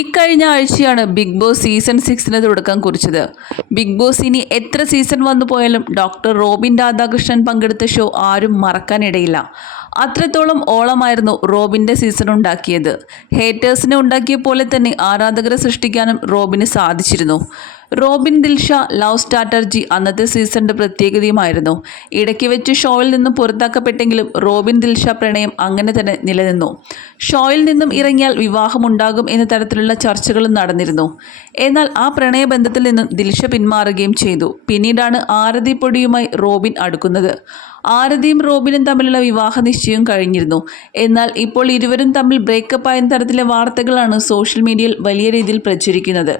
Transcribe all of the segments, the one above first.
ഇക്കഴിഞ്ഞ ആഴ്ചയാണ് big boss season 6 തുടക്കം കുറിച്ചത്. ബിഗ് ബോസ് ഇനി എത്ര സീസൺ വന്നു പോയാലും ഡോക്ടർ റോബിൻ രാധാകൃഷ്ണൻ പങ്കെടുത്ത ഷോ ആരും മറക്കാനിടയില്ല. അത്രത്തോളം ഓളമായിരുന്നു റോബിൻ്റെ സീസൺ ഉണ്ടാക്കിയത്. ഹേറ്റേഴ്സിനെ ഉണ്ടാക്കിയ പോലെ തന്നെ ആരാധകരെ സൃഷ്ടിക്കാനും റോബിന് സാധിച്ചിരുന്നു. റോബിൻ ദിൽഷ ലവ് സ്ട്രാറ്റജി അന്നത്തെ സീസണിൻ്റെ പ്രത്യേകതയുമായിരുന്നു. ഇടയ്ക്ക് വെച്ച് ഷോയിൽ നിന്നും പുറത്താക്കപ്പെട്ടെങ്കിലും റോബിൻ ദിൽഷ പ്രണയം അങ്ങനെ തന്നെ നിലനിന്നു. ഷോയിൽ നിന്നും ഇറങ്ങിയാൽ വിവാഹമുണ്ടാകും എന്ന തരത്തിലുള്ള ചർച്ചകളും നടന്നിരുന്നു. എന്നാൽ ആ പ്രണയബന്ധത്തിൽ നിന്നും ദിൽഷ പിന്മാറുകയും ചെയ്തു. പിന്നീടാണ് ആരതി പൊടിയുമായി റോബിൻ അടുക്കുന്നത്. ആരതിയും റോബിനും തമ്മിലുള്ള വിവാഹ നിശ്ചയം കഴിഞ്ഞിരുന്നു. എന്നാൽ ഇപ്പോൾ ഇരുവരും തമ്മിൽ ബ്രേക്കപ്പ് ആയ തരത്തിലെ വാർത്തകളാണ് സോഷ്യൽ മീഡിയയിൽ വലിയ രീതിയിൽ പ്രചരിക്കുന്നത്.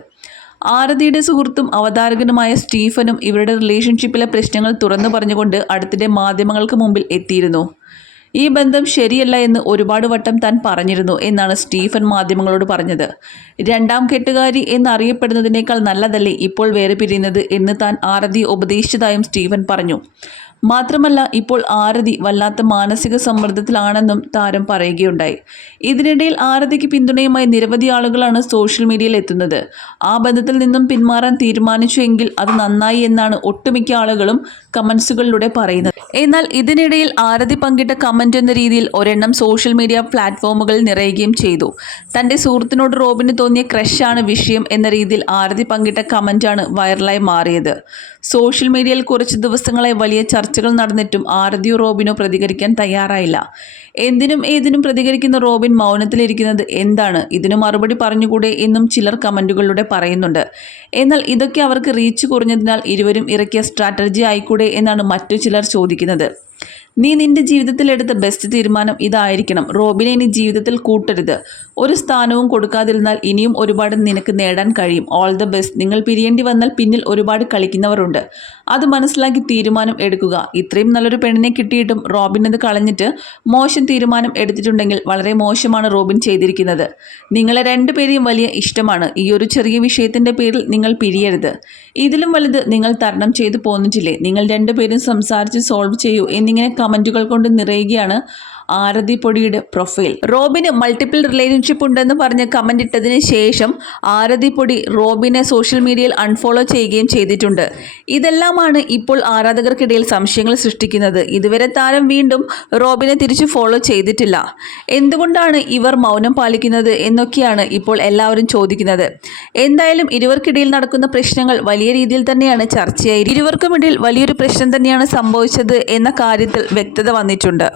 ആരതിയുടെ സുഹൃത്തും അവതാരകനുമായ സ്റ്റീഫനും ഇവരുടെ റിലേഷൻഷിപ്പിലെ പ്രശ്നങ്ങൾ തുറന്നു പറഞ്ഞുകൊണ്ട് അടുത്തിടെ മാധ്യമങ്ങൾക്ക് മുമ്പിൽ എത്തിയിരുന്നു. ഈ ബന്ധം ശരിയല്ല എന്ന് ഒരുപാട് വട്ടം താൻ പറഞ്ഞിരുന്നു എന്നാണ് സ്റ്റീഫൻ മാധ്യമങ്ങളോട് പറഞ്ഞത്. രണ്ടാം കെട്ടുകാരി എന്നറിയപ്പെടുന്നതിനേക്കാൾ നല്ലതല്ലേ ഇപ്പോൾ വേറെ പിരിയുന്നത് എന്ന് താൻ ആരതിയെ ഉപദേശിച്ചതായും സ്റ്റീഫൻ പറഞ്ഞു. മാത്രമല്ല ഇപ്പോൾ ആരതി വല്ലാത്ത മാനസിക സമ്മർദ്ദത്തിലാണെന്നും താരം പറയുകയുണ്ടായി. ഇതിനിടയിൽ ആരതിക്ക് പിന്തുണയുമായി നിരവധി ആളുകളാണ് സോഷ്യൽ മീഡിയയിൽ എത്തുന്നത്. ആ ബന്ധത്തിൽ നിന്നും പിന്മാറാൻ തീരുമാനിച്ചു എങ്കിൽ അത് നന്നായി എന്നാണ് ഒട്ടുമിക്ക ആളുകളും കമൻസുകളിലൂടെ പറയുന്നത്. എന്നാൽ ഇതിനിടയിൽ ആരതി പങ്കിട്ട കമൻറ്റ് എന്ന രീതിയിൽ ഒരെണ്ണം സോഷ്യൽ മീഡിയ പ്ലാറ്റ്ഫോമുകളിൽ നിറയുകയും ചെയ്തു. തൻ്റെ സുഹൃത്തിനോട് റോബിന് തോന്നിയ ക്രഷാണ് വിഷയം എന്ന രീതിയിൽ ആരതി പങ്കിട്ട കമൻറ്റാണ് വൈറലായി മാറിയത്. സോഷ്യൽ മീഡിയയിൽ കുറച്ച് ദിവസങ്ങളായി വലിയ ചർച്ചകൾ നടന്നിട്ടും ആരതിയോ റോബിനോ പ്രതികരിക്കാൻ തയ്യാറായില്ല. എന്തിനും ഏതിനും പ്രതികരിക്കുന്ന റോബിൻ മൗനത്തിലിരിക്കുന്നത് എന്താണ്? ഇതിനു മറുപടി പറഞ്ഞുകൂടെ എന്നും ചിലർ കമൻറ്റുകളിലൂടെ പറയുന്നുണ്ട്. എന്നാൽ ഇതൊക്കെ അവർക്ക് റീച്ച് കുറഞ്ഞതിനാൽ ഇരുവരും ഇറക്കിയ സ്ട്രാറ്റജി ആയിക്കൂടെ എന്നാണ് മറ്റു ചിലർ ചോദിക്കുന്നത്. നീ നിന്റെ ജീവിതത്തിൽ എടുത്ത ബെസ്റ്റ് തീരുമാനം ഇതായിരിക്കണം. റോബിനെ ഇനി ജീവിതത്തിൽ കൂട്ടരുത്. ഒരു സ്ഥാനവും കൊടുക്കാതിരുന്നാൽ ഇനിയും ഒരുപാട് നിനക്ക് നേടാൻ കഴിയും. All the best. നിങ്ങൾ പിരിയേണ്ടി വന്നാൽ പിന്നിൽ ഒരുപാട് കളിക്കുന്നവരുണ്ട്. അത് മനസ്സിലാക്കി തീരുമാനം എടുക്കുക. ഇത്രയും നല്ലൊരു പെണ്ണിനെ കിട്ടിയിട്ടും റോബിൻ അത് കളഞ്ഞിട്ട് മോശം തീരുമാനം എടുത്തിട്ടുണ്ടെങ്കിൽ വളരെ മോശമാണ് റോബിൻ ചെയ്തിരിക്കുന്നത്. നിങ്ങളെ രണ്ടുപേരെയും വലിയ ഇഷ്ടമാണ്. ഈ ഒരു ചെറിയ വിഷയത്തിൻ്റെ പേരിൽ നിങ്ങൾ പിരിയരുത്. ഇതിലും വലുത് നിങ്ങൾ തരണം ചെയ്തു പോന്നിട്ടില്ലേ? നിങ്ങൾ രണ്ടുപേരും സംസാരിച്ച് സോൾവ് ചെയ്യൂ എന്നിങ്ങനെ കമൻറ്റുകൾ കൊണ്ട് നിറയുകയാണ് ആരതി പൊടിയുടെ പ്രൊഫൈൽ. റോബിന് മൾട്ടിപ്പിൾ റിലേഷൻഷിപ്പ് ഉണ്ടെന്ന് പറഞ്ഞ് കമൻ്റ് ഇട്ടതിന് ശേഷം ആരതി പൊടി റോബിനെ സോഷ്യൽ മീഡിയയിൽ അൺഫോളോ ചെയ്യുകയും ചെയ്തിട്ടുണ്ട്. ഇതെല്ലാമാണ് ഇപ്പോൾ ആരാധകർക്കിടയിൽ സംശയങ്ങൾ സൃഷ്ടിക്കുന്നത്. ഇതുവരെ താരം വീണ്ടും റോബിനെ തിരിച്ചു ഫോളോ ചെയ്തിട്ടില്ല. എന്തുകൊണ്ടാണ് ഇവർ മൗനം പാലിക്കുന്നത് എന്നൊക്കെയാണ് ഇപ്പോൾ എല്ലാവരും ചോദിക്കുന്നത്. എന്തായാലും ഇരുവർക്കിടയിൽ നടക്കുന്ന പ്രശ്നങ്ങൾ വലിയ രീതിയിൽ തന്നെയാണ് ചർച്ചയായി. ഇരുവർക്കുമിടയിൽ വലിയൊരു പ്രശ്നം തന്നെയാണ് സംഭവിച്ചത് എന്ന കാര്യത്തിൽ വ്യക്തത വന്നിട്ടുണ്ട്.